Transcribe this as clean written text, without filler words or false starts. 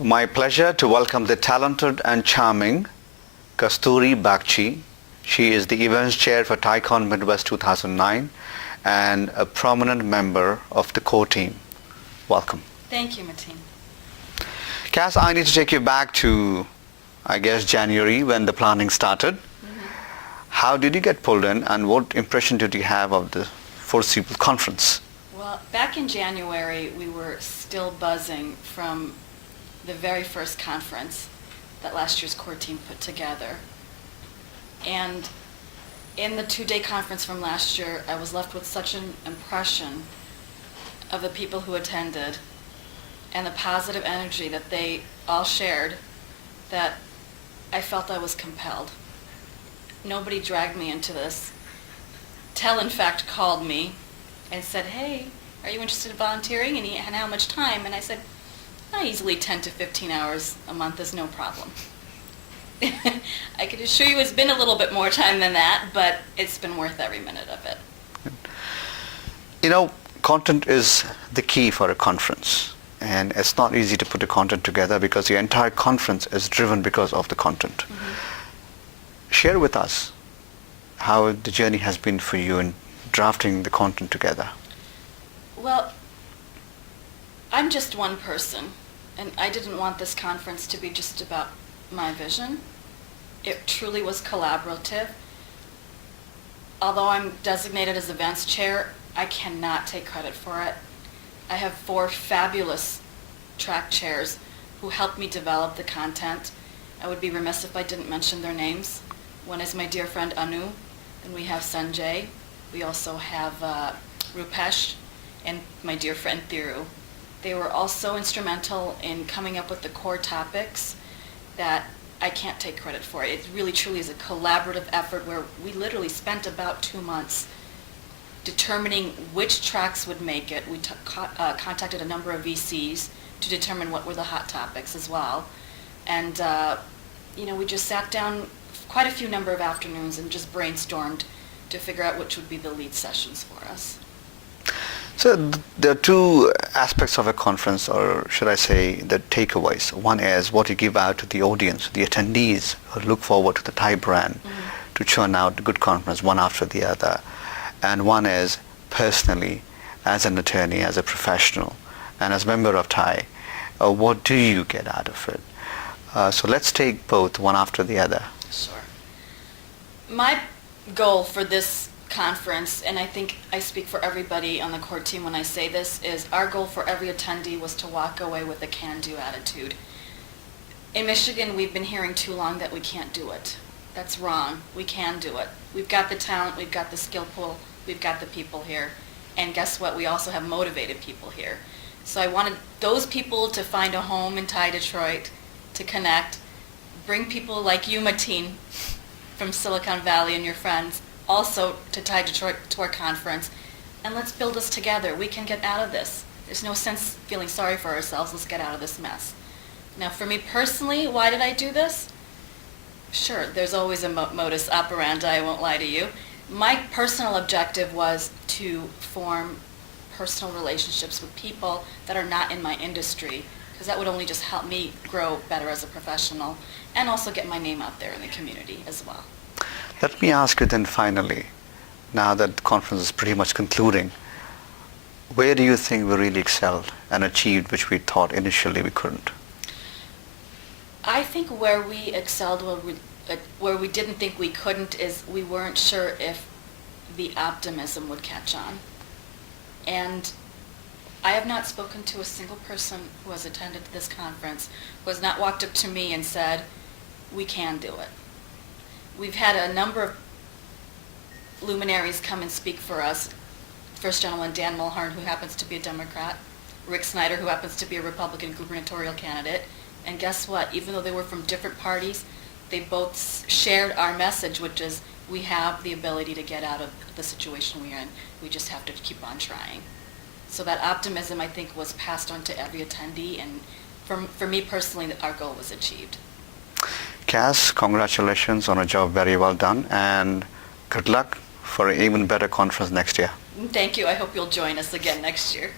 My pleasure to welcome the talented and charming Kasturi Bagchi. She is the events chair for TiEcon Midwest 2009 and a prominent member of the core team. Welcome. Thank you, Mateen. Cass, I need to take you back to, I guess, January when the planning started. How did you get pulled in and what impression did you have of the foreseeable conference? Well, back in January, we were still buzzing from the very first conference that last year's core team put together. And in the two-day conference from last year, I was left with such an impression of the people who attended and the positive energy that they all shared that I felt I was compelled. Nobody dragged me into this. TEL, in fact, called me and said, "Hey, are you interested in volunteering and how much time?" And I said, easily 10 to 15 hours a month is no problem. I can assure you it's been a little bit more time than that, but it's been worth every minute of it. You know, content is the key for a conference, and it's not easy to put the content together because the entire conference is driven because of the content. Share with us how the journey has been for you in drafting the content together. Well, I'm just one person, and I didn't want this conference to be just about my vision. It truly was collaborative. Although I'm designated as events chair, I cannot take credit for it. I have 4 fabulous track chairs who helped me develop the content. I would be remiss if I didn't mention their names. One is my dear friend Anu, then we have Sanjay, we also have Rupesh, and my dear friend Thiru. They were also instrumental in coming up with the core topics that I can't take credit for. It really truly is a collaborative effort where we literally spent about 2 months determining which tracks would make it. We contacted a number of VCs to determine what were the hot topics as well. And we just sat down quite a few number of afternoons and just brainstormed to figure out which would be the lead sessions for us. So there are 2 aspects of a conference, or should I say the takeaways. One is what you give out to the audience, the attendees who look forward to the Thai brand to churn out a good conference one after the other. And one is personally, as an attorney, as a professional, and as a member of Thai, what do you get out of it? So let's take both one after the other. Sure. My goal for this conference, and I think I speak for everybody on the core team when I say this, is our goal for every attendee was to walk away with a can-do attitude. In Michigan, we've been hearing too long that we can't do it. That's wrong. We can do it. We've got the talent, we've got the skill pool, we've got the people here. And guess what? We also have motivated people here. So I wanted those people to find a home in Thai Detroit, to connect, bring people like you, Mateen, from Silicon Valley and your friends, also to Thai Detroit to our conference, and let's build this together. We can get out of this. There's no sense feeling sorry for ourselves. Let's get out of this mess. Now, for me personally, why did I do this? Sure, there's always a modus operandi, I won't lie to you. My personal objective was to form personal relationships with people that are not in my industry, because that would only just help me grow better as a professional and also get my name out there in the community as well. Let me ask you then finally, now that the conference is pretty much concluding, where do you think we really excelled and achieved which we thought initially we couldn't? I think where we excelled, where we didn't think we couldn't, is we weren't sure if the optimism would catch on. And I have not spoken to a single person who has attended this conference who has not walked up to me and said, "We can do it." We've had a number of luminaries come and speak for us. First gentleman, Dan Mulhern, who happens to be a Democrat, Rick Snyder, who happens to be a Republican gubernatorial candidate. And guess what? Even though they were from different parties, they both shared our message, which is we have the ability to get out of the situation we're in. We just have to keep on trying. So that optimism, I think, was passed on to every attendee, and for me personally, our goal was achieved. Cass, congratulations on a job very well done, and good luck for an even better conference next year. Thank you. I hope you'll join us again next year.